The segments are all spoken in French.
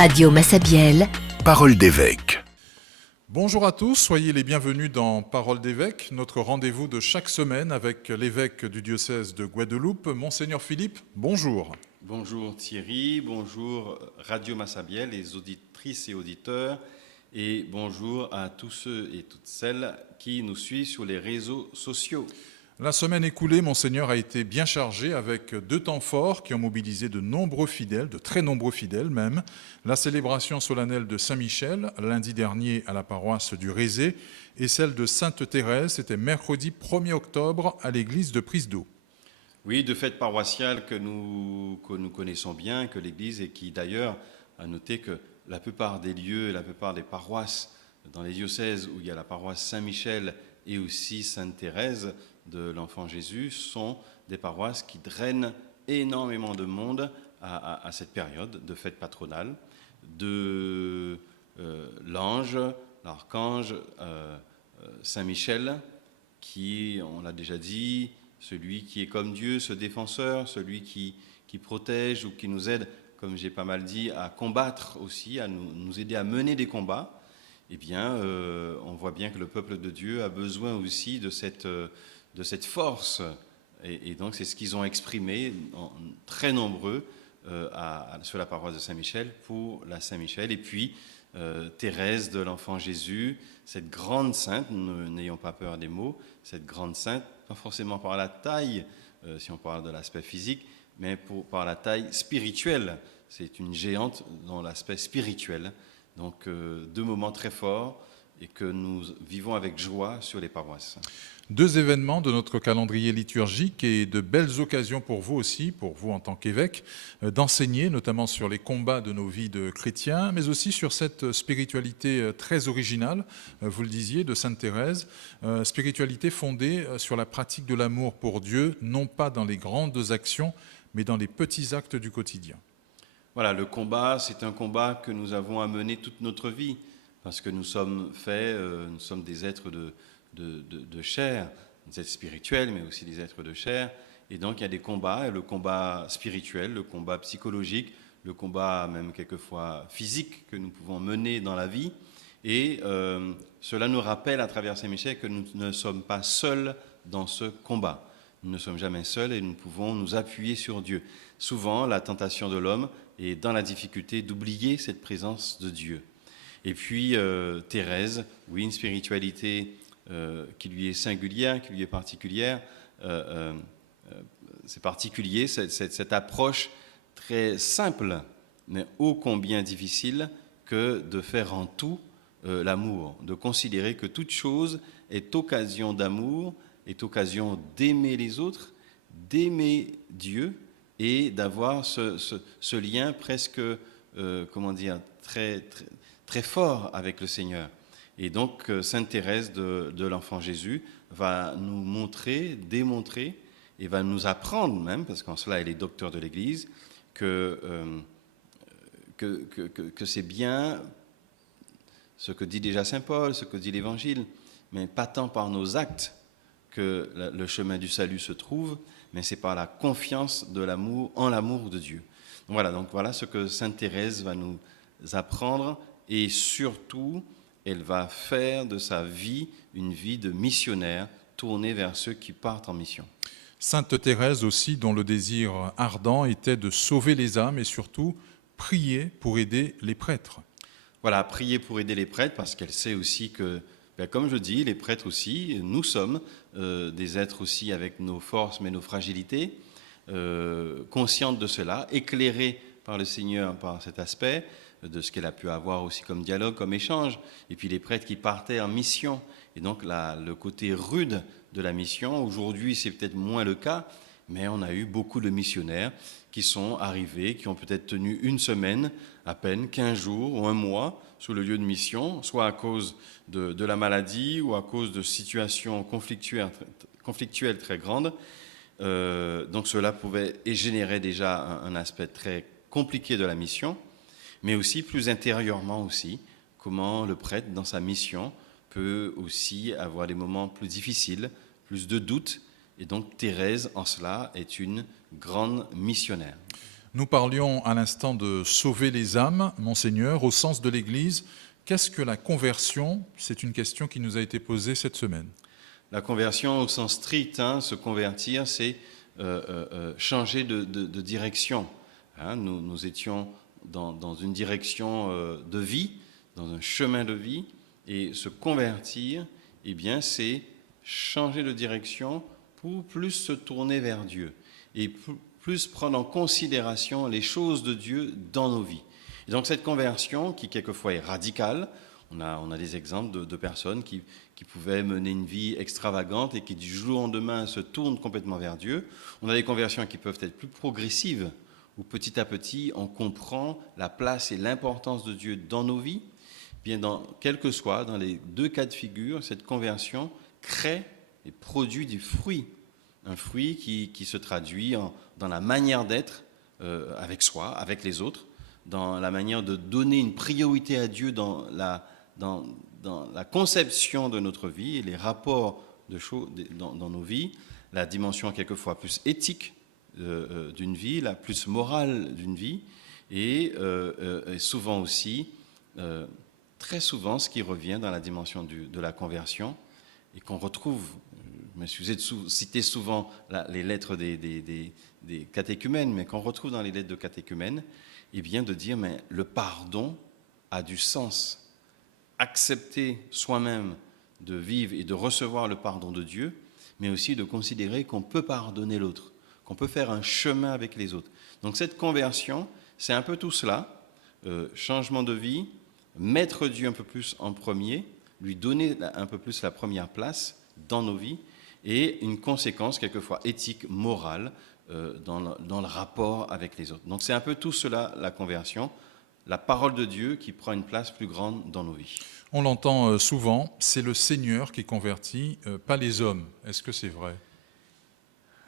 Radio Massabielle, Parole d'évêque. Bonjour à tous, soyez les bienvenus dans Parole d'évêque, notre rendez-vous de chaque semaine avec l'évêque du diocèse de Guadeloupe, Monseigneur Philippe. Bonjour. Bonjour Thierry, bonjour Radio Massabielle, les auditrices et auditeurs, et bonjour à tous ceux et toutes celles qui nous suivent sur les réseaux sociaux. La semaine écoulée, Monseigneur a été bien chargé avec 2 temps forts qui ont mobilisé de nombreux fidèles, de très nombreux fidèles même. La célébration solennelle de Saint-Michel, lundi dernier à la paroisse du Rézé, et celle de Sainte-Thérèse, c'était mercredi 1er octobre à l'église de Prise d'Eau. Oui, de fêtes paroissiales que nous connaissons bien, que l'Église, et qui d'ailleurs a noté que la plupart des lieux, la plupart des paroisses dans les diocèses où il y a la paroisse Saint-Michel et aussi Sainte-Thérèse de l'Enfant Jésus sont des paroisses qui drainent énormément de monde à cette période de fête patronale, de l'ange, l'archange Saint-Michel, qui, on l'a déjà dit, celui qui est comme Dieu, ce défenseur, celui qui protège ou qui nous aide, comme j'ai pas mal dit, à combattre aussi, à nous aider à mener des combats. Eh bien, on voit bien que le peuple de Dieu a besoin aussi de cette force. Et donc, c'est ce qu'ils ont exprimé, très nombreux, sur la paroisse de Saint-Michel, pour la Saint-Michel. Et puis, Thérèse de l'Enfant Jésus, cette grande sainte, n'ayons pas peur des mots, cette grande sainte, pas forcément par la taille, si on parle de l'aspect physique, mais par la taille spirituelle. C'est une géante dans l'aspect spirituel. Donc, 2 moments très forts et que nous vivons avec joie sur les paroisses. 2 événements de notre calendrier liturgique et de belles occasions pour vous aussi, pour vous en tant qu'évêque, d'enseigner notamment sur les combats de nos vies de chrétiens, mais aussi sur cette spiritualité très originale, vous le disiez, de Sainte Thérèse, spiritualité fondée sur la pratique de l'amour pour Dieu, non pas dans les grandes actions, mais dans les petits actes du quotidien. Voilà, le combat, c'est un combat que nous avons à mener toute notre vie, parce que nous sommes nous sommes des êtres de chair, des êtres spirituels, mais aussi des êtres de chair. Et donc, il y a des combats, le combat spirituel, le combat psychologique, le combat même quelquefois physique que nous pouvons mener dans la vie. Et cela nous rappelle à travers Saint-Michel que nous ne sommes pas seuls dans ce combat. Nous ne sommes jamais seuls et nous pouvons nous appuyer sur Dieu. Souvent, la tentation de l'homme est dans la difficulté d'oublier cette présence de Dieu. Et puis, Thérèse, oui, une spiritualité qui lui est singulière, qui lui est particulière. C'est particulier, cette approche très simple, mais ô combien difficile, que de faire en tout l'amour, de considérer que toute chose est occasion d'amour, est occasion d'aimer les autres, d'aimer Dieu et d'avoir ce lien presque, très fort avec le Seigneur. Et donc, Sainte Thérèse de l'Enfant Jésus va nous montrer, démontrer, et va nous apprendre même, parce qu'en cela elle est docteur de l'Église, que c'est bien ce que dit déjà Saint Paul, ce que dit l'Évangile, mais pas tant par nos actes que le chemin du salut se trouve, mais c'est par la confiance de l'amour en l'amour de Dieu. Donc voilà ce que Sainte Thérèse va nous apprendre, et surtout, elle va faire de sa vie une vie de missionnaire tournée vers ceux qui partent en mission. Sainte Thérèse aussi, dont le désir ardent était de sauver les âmes et surtout prier pour aider les prêtres. Voilà, prier pour aider les prêtres, parce qu'elle sait aussi que, comme je dis, les prêtres aussi, nous sommes des êtres aussi avec nos forces mais nos fragilités, conscientes de cela, éclairés par le Seigneur par cet aspect, de ce qu'elle a pu avoir aussi comme dialogue, comme échange, et puis les prêtres qui partaient en mission, et donc le côté rude de la mission. Aujourd'hui, c'est peut-être moins le cas, mais on a eu beaucoup de missionnaires qui sont arrivés, qui ont peut-être tenu 1 semaine, à peine 15 jours ou 1 mois sur le lieu de mission, soit à cause de la maladie ou à cause de situations conflictuelles très grandes. Donc cela pouvait générer déjà un aspect très compliqué de la mission, mais aussi plus intérieurement aussi, comment le prêtre dans sa mission peut aussi avoir des moments plus difficiles, plus de doutes, et donc Thérèse en cela est une grande missionnaire. Nous parlions à l'instant de sauver les âmes, Monseigneur, au sens de l'Église. Qu'est-ce que la conversion? C'est une question qui nous a été posée cette semaine. La conversion au sens strict, se convertir, c'est changer de direction. Nous étions dans une direction de vie, dans un chemin de vie, et se convertir, eh bien, c'est changer de direction pour plus se tourner vers Dieu et plus prendre en considération les choses de Dieu dans nos vies. Et donc cette conversion, qui quelquefois est radicale, on a des exemples de personnes qui pouvaient mener une vie extravagante et qui du jour au lendemain se tournent complètement vers Dieu. On a des conversions qui peuvent être plus progressives, où petit à petit on comprend la place et l'importance de Dieu dans nos vies. Bien, quel que soit, dans les deux cas de figure, cette conversion crée et produit du fruit. Un fruit qui se traduit dans la manière d'être avec soi, avec les autres, dans la manière de donner une priorité à Dieu dans la conception de notre vie et les rapports de choses dans nos vies, la dimension quelquefois plus éthique d'une vie, la plus morale d'une vie, et souvent aussi, très souvent, ce qui revient dans la dimension de la conversion, et qu'on retrouve, je m'excuse de citer souvent les lettres des catéchumènes, mais qu'on retrouve dans les lettres de catéchumènes, et bien de dire, mais le pardon a du sens. Accepter soi-même de vivre et de recevoir le pardon de Dieu, mais aussi de considérer qu'on peut pardonner l'autre, qu'on peut faire un chemin avec les autres. Donc cette conversion, c'est un peu tout cela, changement de vie, mettre Dieu un peu plus en premier, lui donner un peu plus la première place dans nos vies, et une conséquence quelquefois éthique, morale, dans le rapport avec les autres. Donc c'est un peu tout cela, la conversion, la parole de Dieu qui prend une place plus grande dans nos vies. On l'entend souvent, c'est le Seigneur qui convertit, pas les hommes. Est-ce que c'est vrai?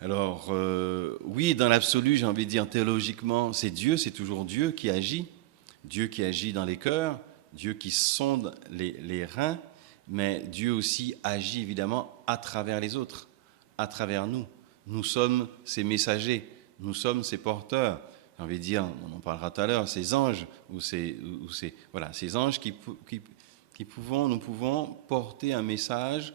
Alors, oui, dans l'absolu, j'ai envie de dire théologiquement, c'est Dieu, c'est toujours Dieu qui agit dans les cœurs, Dieu qui sonde les reins, mais Dieu aussi agit évidemment à travers les autres, à travers nous. Nous sommes ses messagers, nous sommes ses porteurs. J'ai envie de dire, on en parlera tout à l'heure, ces anges, ces anges nous pouvons porter un message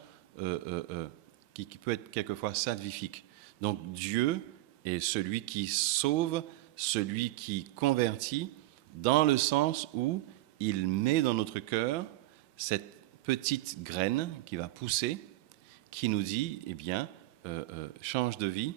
qui peut être quelquefois salvifique. Donc Dieu est celui qui sauve, celui qui convertit, dans le sens où il met dans notre cœur cette petite graine qui va pousser, qui nous dit, eh bien, change de vie,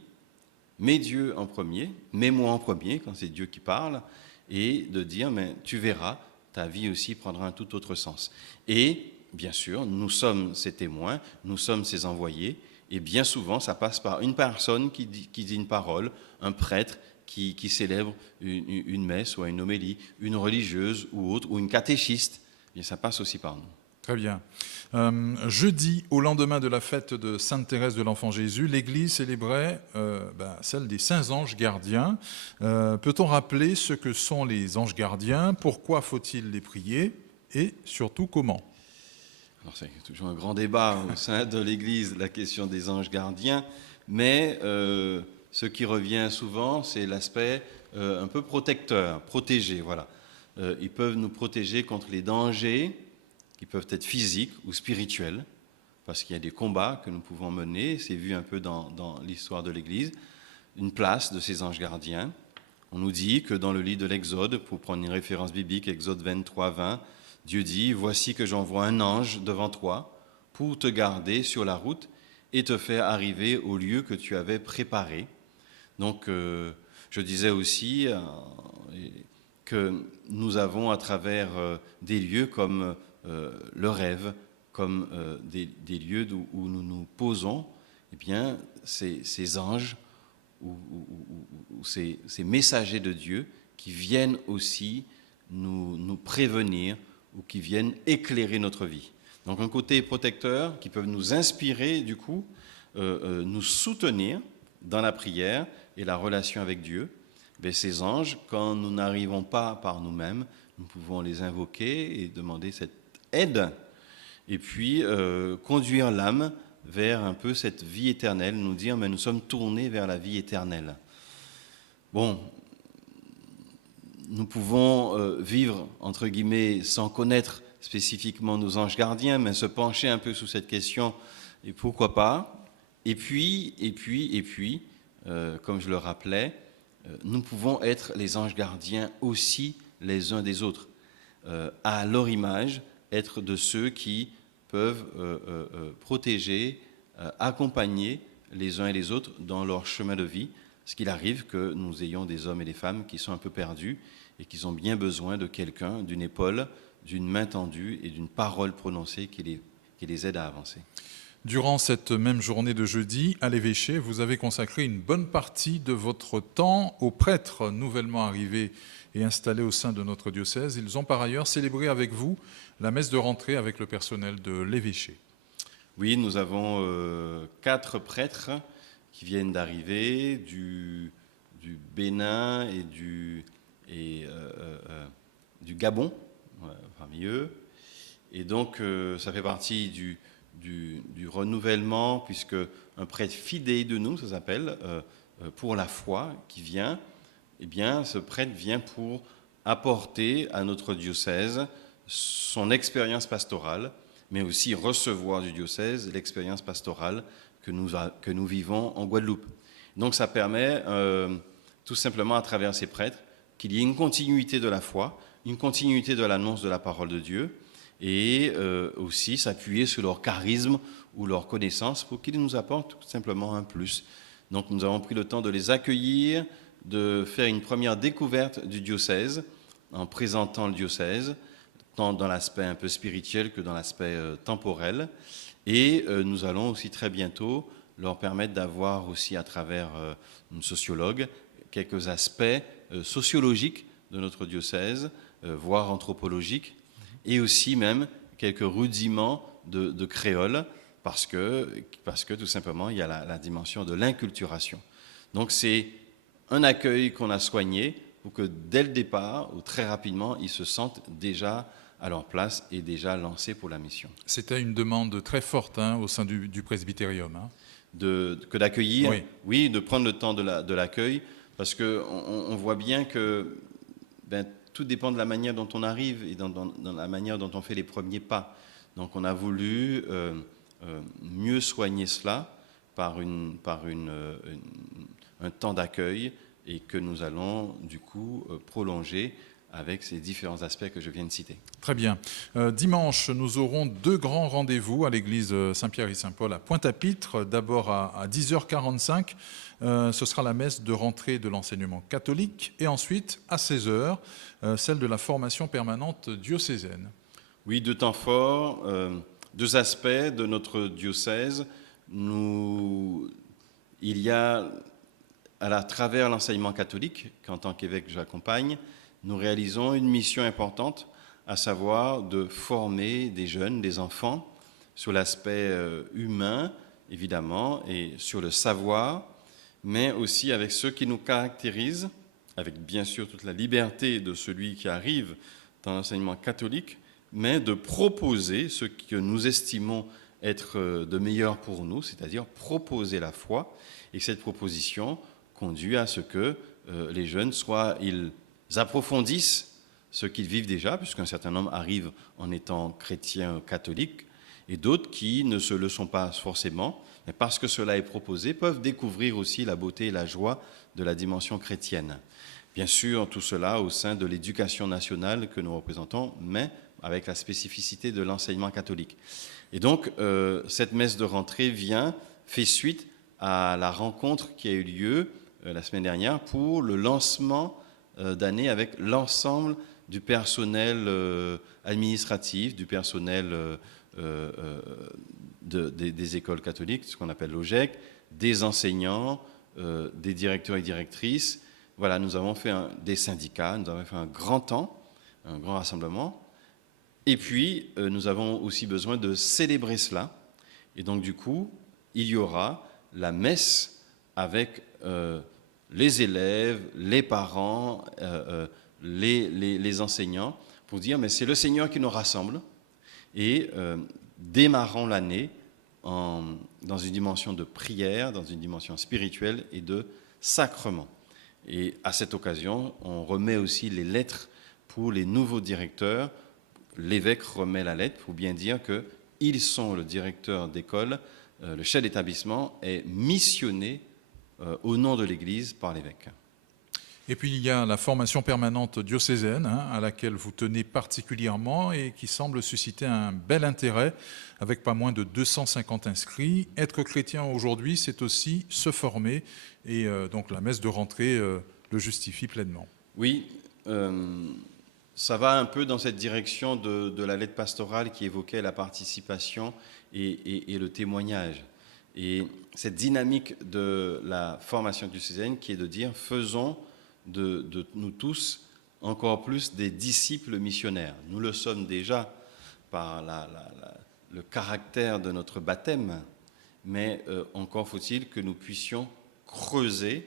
mets Dieu en premier, mets-moi en premier, quand c'est Dieu qui parle, et de dire, mais tu verras, ta vie aussi prendra un tout autre sens. Et, bien sûr, nous sommes ses témoins, nous sommes ses envoyés, et bien souvent, ça passe par une personne qui dit une parole, un prêtre qui célèbre une messe ou une homélie, une religieuse ou autre, ou une catéchiste, et ça passe aussi par nous. Très bien. Jeudi, au lendemain de la fête de Sainte Thérèse de l'Enfant Jésus, l'Église célébrait celle des saints anges gardiens. Peut-on rappeler ce que sont les anges gardiens? Pourquoi faut-il les prier? Et surtout, comment? Alors, c'est toujours un grand débat au sein de l'Église, la question des anges gardiens, mais ce qui revient souvent, c'est l'aspect un peu protecteur, protégé. Voilà. Ils peuvent nous protéger contre les dangers qui peuvent être physiques ou spirituels, parce qu'il y a des combats que nous pouvons mener, c'est vu un peu dans l'histoire de l'Église, une place de ces anges gardiens. On nous dit que dans le livre de l'Exode, pour prendre une référence biblique, Exode 23, 20, Dieu dit « Voici que j'envoie un ange devant toi pour te garder sur la route et te faire arriver au lieu que tu avais préparé. » Donc, je disais aussi que nous avons à travers des lieux comme le rêve, comme des lieux où nous nous posons, eh bien, ces anges ou ces messagers de Dieu qui viennent aussi nous prévenir ou qui viennent éclairer notre vie. Donc un côté protecteur qui peut nous inspirer, du coup, nous soutenir dans la prière et la relation avec Dieu. Mais ces anges, quand nous n'arrivons pas par nous-mêmes, nous pouvons les invoquer et demander cette aide, et puis conduire l'âme vers un peu cette vie éternelle, nous dire, mais nous sommes tournés vers la vie éternelle. Bon, nous pouvons vivre, entre guillemets, sans connaître spécifiquement nos anges gardiens, mais se pencher un peu sous cette question, et pourquoi pas. Et puis, comme je le rappelais, nous pouvons être les anges gardiens aussi les uns des autres, à leur image, être de ceux qui peuvent protéger, accompagner les uns et les autres dans leur chemin de vie, parce qu'il arrive que nous ayons des hommes et des femmes qui sont un peu perdus et qui ont bien besoin de quelqu'un, d'une épaule, d'une main tendue et d'une parole prononcée qui les aide à avancer. Durant cette même journée de jeudi, à l'évêché, vous avez consacré une bonne partie de votre temps aux prêtres nouvellement arrivés et installés au sein de notre diocèse. Ils ont par ailleurs célébré avec vous la messe de rentrée avec le personnel de l'évêché. Oui, nous avons 4 prêtres qui viennent d'arriver du Bénin et du Gabon, parmi eux. Et donc, ça fait partie du renouvellement, puisque un prêtre fidèle de nous, ça s'appelle, pour la foi, qui vient, eh bien, ce prêtre vient pour apporter à notre diocèse son expérience pastorale, mais aussi recevoir du diocèse l'expérience pastorale que nous vivons en Guadeloupe. Donc ça permet tout simplement à travers ces prêtres qu'il y ait une continuité de la foi, une continuité de l'annonce de la parole de Dieu, et aussi s'appuyer sur leur charisme ou leur connaissance pour qu'ils nous apportent tout simplement un plus. Donc nous avons pris le temps de les accueillir, de faire une première découverte du diocèse en présentant le diocèse, tant dans l'aspect un peu spirituel que dans l'aspect temporel. Et nous allons aussi très bientôt leur permettre d'avoir aussi à travers une sociologue quelques aspects sociologiques de notre diocèse, voire anthropologiques, et aussi même quelques rudiments de créole, parce que tout simplement il y a la dimension de l'inculturation. Donc c'est un accueil qu'on a soigné pour que dès le départ, ou très rapidement, ils se sentent déjà à leur place et déjà lancés pour la mission. C'était une demande très forte au sein du presbytérium. Que d'accueillir, Oui. oui, de prendre le temps de l'accueil, parce qu'on on voit bien que tout dépend de la manière dont on arrive et dans la manière dont on fait les premiers pas. Donc on a voulu mieux soigner cela par un temps d'accueil et que nous allons du coup prolonger avec ces différents aspects que je viens de citer. Très bien. Dimanche, nous aurons 2 grands rendez-vous à l'église Saint-Pierre et Saint-Paul à Pointe-à-Pitre. D'abord à 10h45, ce sera la messe de rentrée de l'enseignement catholique. Et ensuite, à 16h, celle de la formation permanente diocésaine. Oui, 2 temps forts, 2 aspects de notre diocèse. Il y a, à travers l'enseignement catholique, qu'en tant qu'évêque j'accompagne, nous réalisons une mission importante, à savoir de former des jeunes, des enfants, sur l'aspect humain, évidemment, et sur le savoir, mais aussi avec ce qui nous caractérise, avec bien sûr toute la liberté de celui qui arrive dans l'enseignement catholique, mais de proposer ce que nous estimons être de meilleur pour nous, c'est-à-dire proposer la foi, et cette proposition conduit à ce que les jeunes, soit ils approfondissent ce qu'ils vivent déjà, puisqu'un certain nombre arrivent en étant chrétiens catholiques, et d'autres qui ne se le sont pas forcément, mais parce que cela est proposé, peuvent découvrir aussi la beauté et la joie de la dimension chrétienne. Bien sûr, tout cela au sein de l'éducation nationale que nous représentons, mais avec la spécificité de l'enseignement catholique. Et donc, cette messe de rentrée fait suite à la rencontre qui a eu lieu la semaine dernière pour le lancement d'année avec l'ensemble du personnel administratif, du personnel des écoles catholiques, ce qu'on appelle l'OGEC, des enseignants, des directeurs et directrices. Voilà, nous avons fait des syndicats, nous avons fait un grand temps, un grand rassemblement. Et puis, nous avons aussi besoin de célébrer cela. Et donc, du coup, il y aura la messe avec les élèves, les parents, les enseignants, pour dire, mais c'est le Seigneur qui nous rassemble. Et démarrons l'année dans une dimension de prière, dans une dimension spirituelle et de sacrement. Et à cette occasion, on remet aussi les lettres pour les nouveaux directeurs. L'évêque remet la lettre pour bien dire qu'ils sont le directeur d'école, le chef d'établissement est missionné au nom de l'Église par l'évêque. Et puis il y a la formation permanente diocésaine à laquelle vous tenez particulièrement et qui semble susciter un bel intérêt avec pas moins de 250 inscrits. Être chrétien aujourd'hui, c'est aussi se former et donc la messe de rentrée le justifie pleinement. Oui, ça va un peu dans cette direction de la lettre pastorale qui évoquait la participation et le témoignage. Et cette dynamique de la formation diocésaine qui est de dire faisons de nous tous encore plus des disciples missionnaires. Nous le sommes déjà par le caractère de notre baptême, mais encore faut-il que nous puissions creuser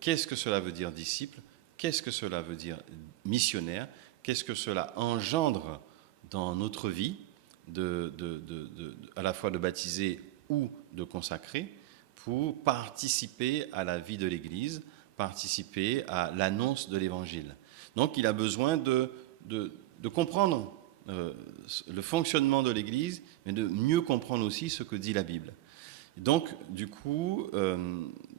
qu'est-ce que cela veut dire disciple, qu'est-ce que cela veut dire missionnaire, qu'est-ce que cela engendre dans notre vie, à la fois de baptiser ou de consacrer, pour participer à la vie de l'Église, participer à l'annonce de l'Évangile. Donc il a besoin de comprendre le fonctionnement de l'Église, mais de mieux comprendre aussi ce que dit la Bible. Donc du coup,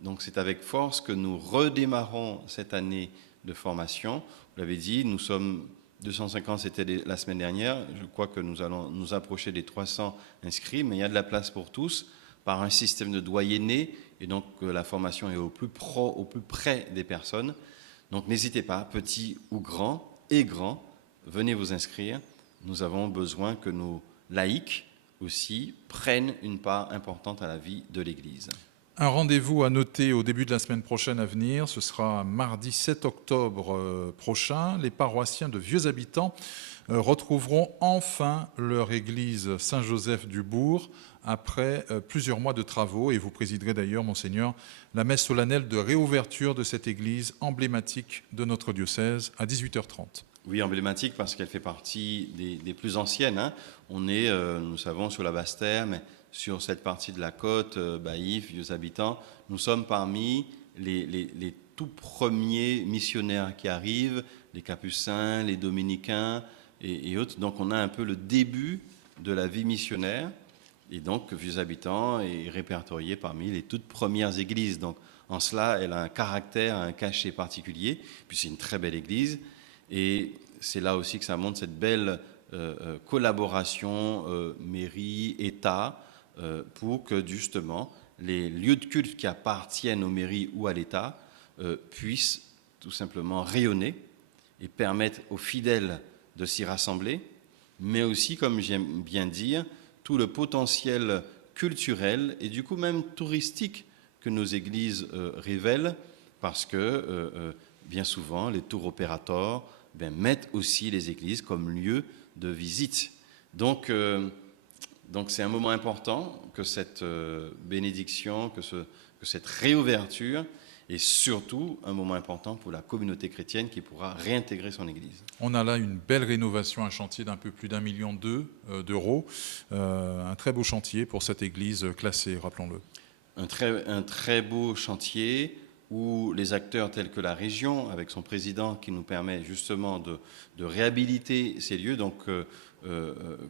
donc c'est avec force que nous redémarrons cette année de formation. Vous l'avez dit, nous sommes 250, c'était la semaine dernière. Je crois que nous allons nous approcher des 300 inscrits, mais il y a de la place pour tous par un système de doyenné, et donc la formation est au plus près des personnes. Donc n'hésitez pas, petits ou grands, venez vous inscrire. Nous avons besoin que nos laïcs aussi prennent une part importante à la vie de l'Église. Un rendez-vous à noter au début de la semaine prochaine à venir, ce sera mardi 7 octobre prochain. Les paroissiens de Vieux Habitants retrouveront enfin leur église Saint-Joseph du Bourg après plusieurs mois de travaux. Et vous présiderez d'ailleurs, Monseigneur, la messe solennelle de réouverture de cette église emblématique de notre diocèse à 18h30. Oui, emblématique parce qu'elle fait partie des plus anciennes. Hein. On est, nous savons, sur la Basse-Terre, mais sur cette partie de la côte, Baïf, Vieux Habitants, nous sommes parmi les tout premiers missionnaires qui arrivent, les Capucins, les Dominicains et autres. Donc on a un peu le début de la vie missionnaire. Et donc Vieux Habitants est répertorié parmi les toutes premières églises. Donc en cela, elle a un caractère, un cachet particulier. Puis c'est une très belle église. Et c'est là aussi que ça montre cette belle collaboration mairie-État pour que justement les lieux de culte qui appartiennent aux mairies ou à l'État puissent tout simplement rayonner et permettre aux fidèles de s'y rassembler, mais aussi, comme j'aime bien dire, tout le potentiel culturel et du coup même touristique que nos églises révèlent, parce que bien souvent les tour opérateurs mettent aussi les églises comme lieu de visite. Donc c'est un moment important que cette bénédiction, que cette réouverture, et surtout un moment important pour la communauté chrétienne qui pourra réintégrer son église. On a là une belle rénovation, un chantier d'un peu plus d'1,2 million d'euros. Un très beau chantier pour cette église classée, rappelons-le. Un très beau chantier où les acteurs tels que la région, avec son président qui nous permet justement de réhabiliter ces lieux. Donc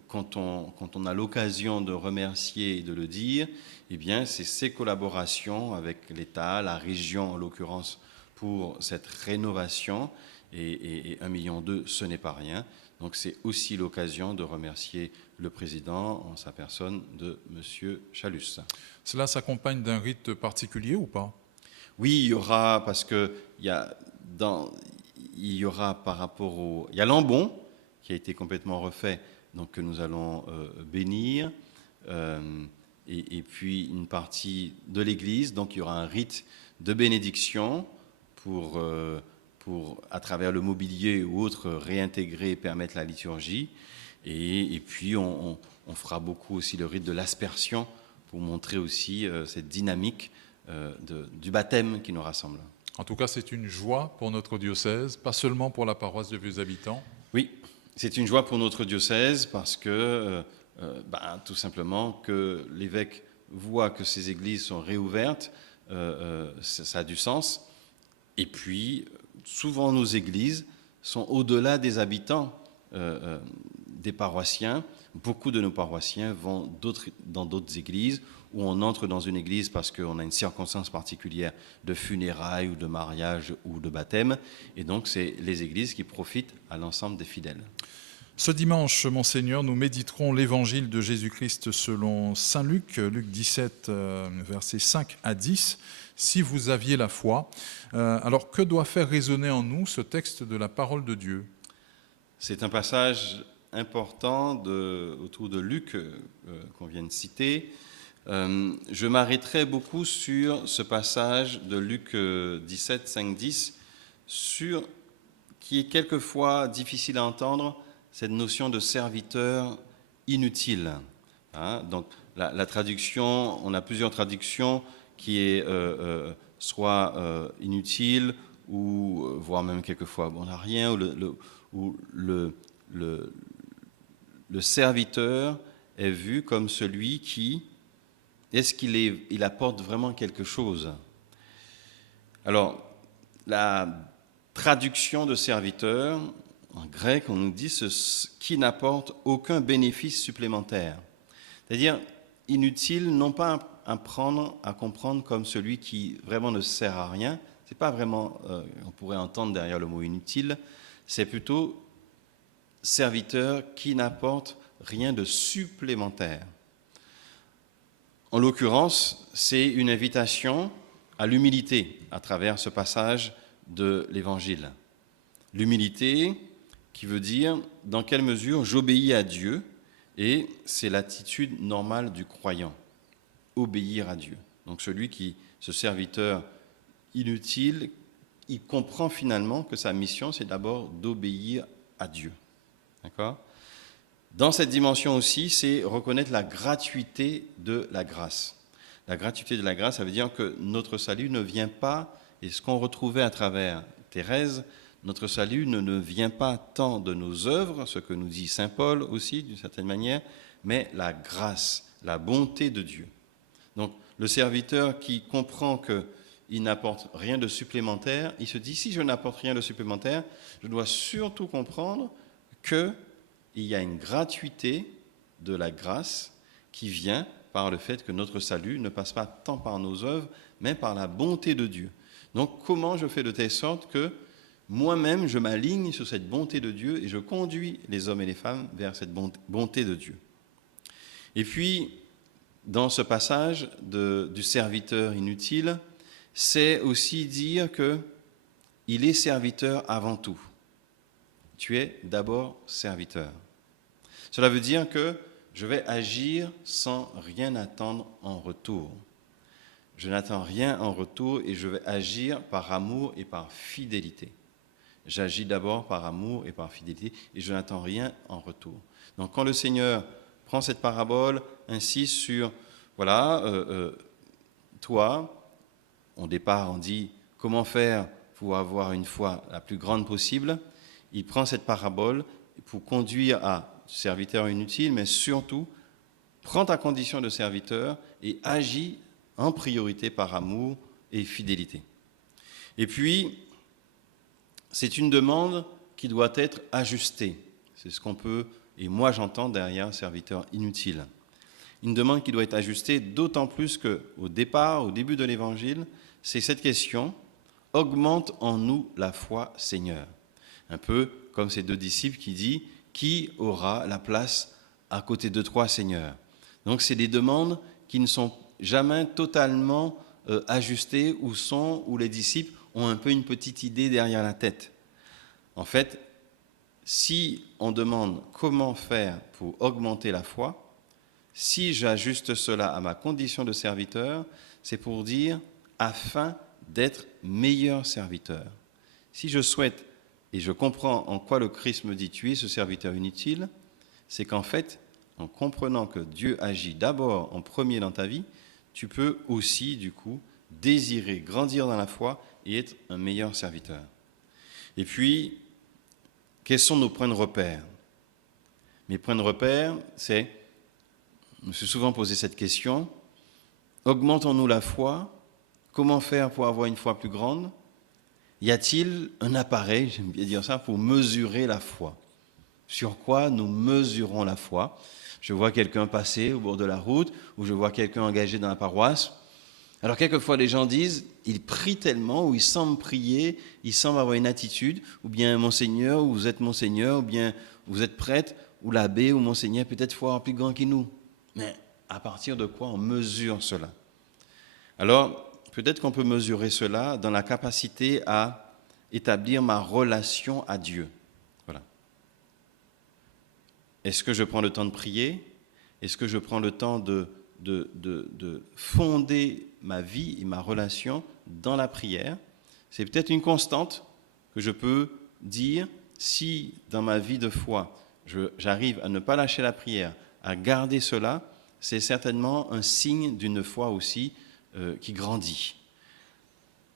quand on a l'occasion de remercier et de le dire, eh bien c'est ces collaborations avec l'État, la région en l'occurrence, pour cette rénovation. Et 1,2 million, ce n'est pas rien. Donc c'est aussi l'occasion de remercier le président en sa personne de M. Chalus. Cela s'accompagne d'un rite particulier ou pas ? Oui, il y aura, parce qu'il y aura par rapport au... Il y a l'ambon qui a été complètement refait, donc que nous allons bénir, et puis une partie de l'église, donc il y aura un rite de bénédiction pour à travers le mobilier ou autre, réintégrer et permettre la liturgie. Et puis on fera beaucoup aussi le rite de l'aspersion pour montrer aussi cette dynamique du baptême qui nous rassemble. En tout cas, c'est une joie pour notre diocèse, pas seulement pour la paroisse de Vieux Habitants. Oui, c'est une joie pour notre diocèse parce que, tout simplement, que l'évêque voit que ces églises sont réouvertes, ça a du sens. Et puis, souvent nos églises sont au-delà des habitants des paroissiens. Beaucoup de nos paroissiens vont dans d'autres églises, ou on entre dans une église parce qu'on a une circonstance particulière de funérailles ou de mariage ou de baptême. Et donc, c'est les églises qui profitent à l'ensemble des fidèles. Ce dimanche, Monseigneur, nous méditerons l'évangile de Jésus-Christ selon saint Luc, Luc 17, versets 5 à 10. Si vous aviez la foi. Alors, que doit faire résonner en nous ce texte de la parole de Dieu ? C'est un passage important autour de Luc qu'on vient de citer. Je m'arrêterai beaucoup sur ce passage de Luc 17, 5, 10, qui est quelquefois difficile à entendre, cette notion de serviteur inutile. Hein, donc la traduction, on a plusieurs traductions qui est soit inutile ou voire même quelquefois bon à rien, ou le serviteur est vu comme celui qui est-ce qu'il apporte vraiment quelque chose. Alors la traduction de serviteur en grec, on nous dit qui n'apporte aucun bénéfice supplémentaire. C'est-à-dire inutile, non pas à comprendre comme celui qui vraiment ne sert à rien. C'est pas vraiment, on pourrait entendre derrière le mot inutile, c'est plutôt serviteur qui n'apporte rien de supplémentaire. En l'occurrence, c'est une invitation à l'humilité à travers ce passage de l'Évangile. L'humilité qui veut dire dans quelle mesure j'obéis à Dieu, et c'est l'attitude normale du croyant, obéir à Dieu. Donc ce serviteur inutile, il comprend finalement que sa mission, c'est d'abord d'obéir à Dieu. D'accord ? Dans cette dimension aussi, c'est reconnaître la gratuité de la grâce. La gratuité de la grâce, ça veut dire que notre salut ne vient pas, et ce qu'on retrouvait à travers Thérèse, notre salut ne vient pas tant de nos œuvres, ce que nous dit saint Paul aussi, d'une certaine manière, mais la grâce, la bonté de Dieu. Donc, le serviteur qui comprend qu'il n'apporte rien de supplémentaire, il se dit, si je n'apporte rien de supplémentaire, je dois surtout comprendre qu'il y a une gratuité de la grâce qui vient par le fait que notre salut ne passe pas tant par nos œuvres, mais par la bonté de Dieu. Donc, comment je fais de telle sorte que moi-même, je m'aligne sur cette bonté de Dieu et je conduis les hommes et les femmes vers cette bonté de Dieu. Et puis, dans ce passage du serviteur inutile, c'est aussi dire qu'il est serviteur avant tout. Tu es d'abord serviteur. Cela veut dire que je vais agir sans rien attendre en retour. Je n'attends rien en retour et je vais agir par amour et par fidélité. J'agis d'abord par amour et par fidélité et je n'attends rien en retour. Donc quand le Seigneur prend cette parabole, insiste sur, voilà, toi, au départ on dit comment faire pour avoir une foi la plus grande possible. Il prend cette parabole pour conduire à serviteur inutile, mais surtout, prends ta condition de serviteur et agis en priorité par amour et fidélité. Et puis, c'est une demande qui doit être ajustée. C'est ce qu'on peut, et moi j'entends derrière un serviteur inutile. Une demande qui doit être ajustée, d'autant plus qu'au départ, au début de l'Évangile, c'est cette question, augmente en nous la foi, Seigneur. Un peu comme ces deux disciples qui disent, qui aura la place à côté de toi, Seigneur? Donc c'est des demandes qui ne sont jamais totalement ajustées, où les disciples ont un peu une petite idée derrière la tête. En fait, si on demande comment faire pour augmenter la foi, si j'ajuste cela à ma condition de serviteur, c'est pour dire afin d'être meilleur serviteur. Si je souhaite, et je comprends en quoi le Christ me dit tu es ce serviteur inutile, c'est qu'en fait, en comprenant que Dieu agit d'abord en premier dans ta vie, tu peux aussi, du coup, désirer grandir dans la foi et être un meilleur serviteur. Et puis, quels sont nos points de repère? Mes points de repère, je me suis souvent posé cette question, augmentons-nous la foi? Comment faire pour avoir une foi plus grande? Y a-t-il un appareil, j'aime bien dire ça, pour mesurer la foi? Sur quoi nous mesurons la foi? Je vois quelqu'un passer au bord de la route, ou je vois quelqu'un engagé dans la paroisse. Alors quelquefois les gens disent, ils prient tellement, ou ils semblent prier, ils semblent avoir une attitude, ou bien Monseigneur, ou vous êtes Monseigneur, ou bien vous êtes prêtre, ou l'abbé, ou Monseigneur, peut-être fort plus grand que nous. Mais à partir de quoi on mesure cela? Alors, peut-être qu'on peut mesurer cela dans la capacité à établir ma relation à Dieu. Voilà. Est-ce que je prends le temps de prier? Est-ce que je prends le temps de fonder ma vie et ma relation dans la prière? C'est peut-être une constante que je peux dire si dans ma vie de foi, j'arrive à ne pas lâcher la prière, à garder cela, c'est certainement un signe d'une foi aussi qui grandit.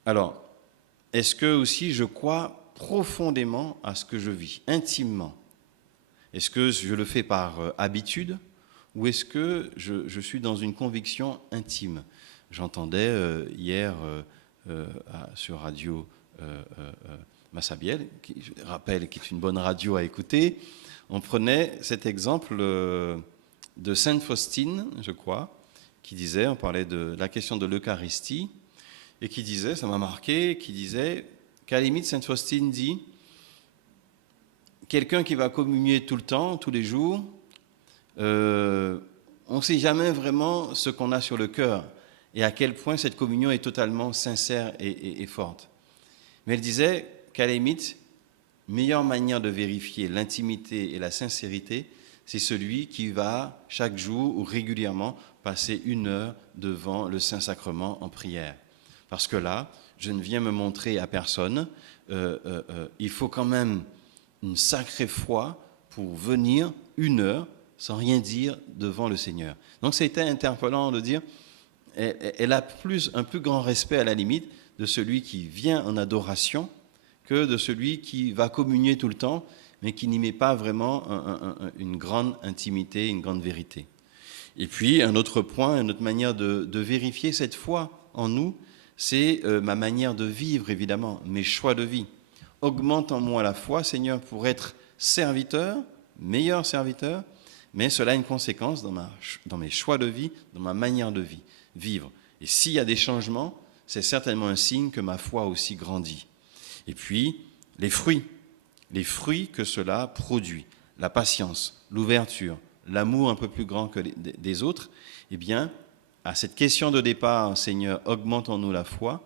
Alors, est-ce que aussi je crois profondément à ce que je vis, intimement? Est-ce que je le fais par habitude ou est-ce que je suis dans une conviction intime? J'entendais hier sur Radio Massabielle, qui, je rappelle, qui est une bonne radio à écouter, on prenait cet exemple de Sainte Faustine, je crois, qui disait, on parlait de la question de l'Eucharistie, et qui disait, ça m'a marqué, qui disait qu'à la limite, Sainte Faustine dit, quelqu'un qui va communier tout le temps, tous les jours, on ne sait jamais vraiment ce qu'on a sur le cœur et à quel point cette communion est totalement sincère et forte. Mais elle disait qu'à la limite, meilleure manière de vérifier l'intimité et la sincérité, c'est celui qui va chaque jour ou régulièrement passer 1 heure devant le Saint-Sacrement en prière. Parce que là, je ne viens me montrer à personne, il faut quand même une sacrée foi pour venir 1 heure sans rien dire devant le Seigneur. Donc c'était interpellant de dire, elle a un plus grand respect à la limite de celui qui vient en adoration que de celui qui va communier tout le temps, mais qui n'y met pas vraiment une grande intimité, une grande vérité. Et puis un autre point, une autre manière de vérifier cette foi en nous, c'est ma manière de vivre, évidemment, mes choix de vie. Augmente en moi la foi, Seigneur, pour être serviteur, meilleur serviteur, mais cela a une conséquence dans mes choix de vie, dans ma manière de vivre. Et s'il y a des changements, c'est certainement un signe que ma foi aussi grandit. Et puis, les fruits que cela produit, la patience, l'ouverture, l'amour un peu plus grand que des autres, eh bien, à cette question de départ, Seigneur, augmente-nous la foi,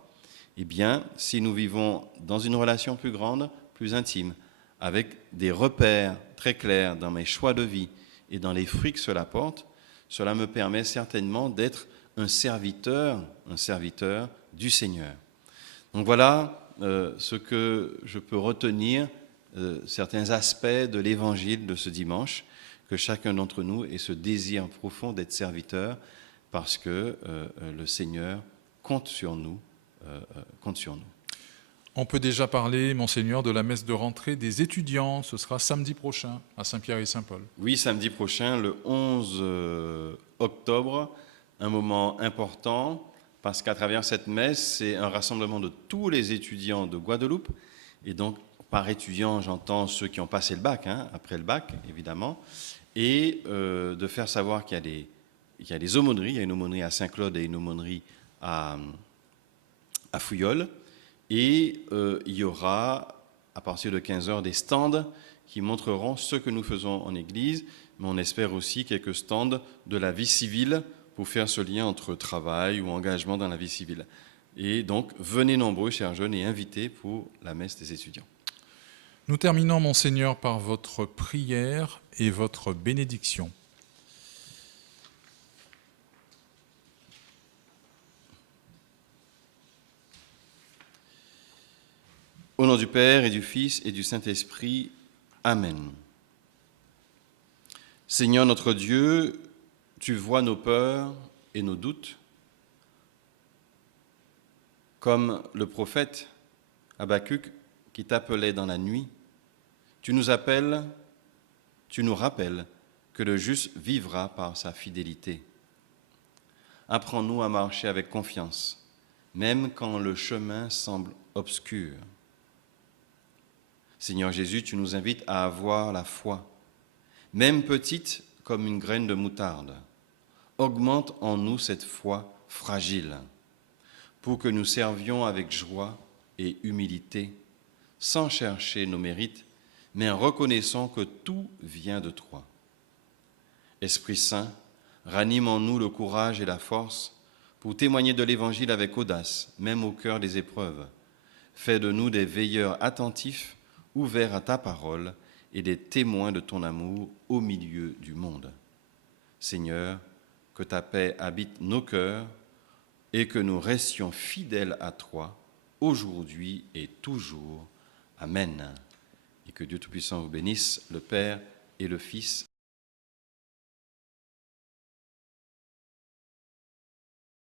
eh bien, si nous vivons dans une relation plus grande, plus intime, avec des repères très clairs dans mes choix de vie et dans les fruits que cela porte, cela me permet certainement d'être un serviteur du Seigneur. Donc voilà ce que je peux retenir, certains aspects de l'évangile de ce dimanche, que chacun d'entre nous ait ce désir profond d'être serviteur, parce que le Seigneur compte sur nous. On peut déjà parler, Monseigneur, de la messe de rentrée des étudiants. Ce sera samedi prochain à Saint-Pierre et Saint-Paul. Oui, samedi prochain, le 11 octobre, un moment important, parce qu'à travers cette messe, c'est un rassemblement de tous les étudiants de Guadeloupe. Et donc, par étudiant, j'entends ceux qui ont passé le bac, après le bac, évidemment, et de faire savoir qu'il y a des aumôneries. Il y a une aumônerie à Saint-Claude et une aumônerie à Fouillol. Et il y aura, à partir de 15h, des stands qui montreront ce que nous faisons en Église, mais on espère aussi quelques stands de la vie civile pour faire ce lien entre travail ou engagement dans la vie civile. Et donc, venez nombreux, chers jeunes, et invités pour la messe des étudiants. Nous terminons, Monseigneur, par votre prière et votre bénédiction. Au nom du Père et du Fils et du Saint-Esprit, Amen. Seigneur notre Dieu, tu vois nos peurs et nos doutes. Comme le prophète Habacuc qui t'appelait dans la nuit, tu nous appelles, tu nous rappelles que le juste vivra par sa fidélité. Apprends-nous à marcher avec confiance, même quand le chemin semble obscur. Seigneur Jésus, tu nous invites à avoir la foi, même petite comme une graine de moutarde. Augmente en nous cette foi fragile, pour que nous servions avec joie et humilité, sans chercher nos mérites, mais en reconnaissant que tout vient de toi. Esprit Saint, ranime en nous le courage et la force pour témoigner de l'Évangile avec audace, même au cœur des épreuves. Fais de nous des veilleurs attentifs, ouverts à ta parole et des témoins de ton amour au milieu du monde. Seigneur, que ta paix habite nos cœurs et que nous restions fidèles à toi, aujourd'hui et toujours. Amen. Et que Dieu Tout-Puissant vous bénisse, le Père et le Fils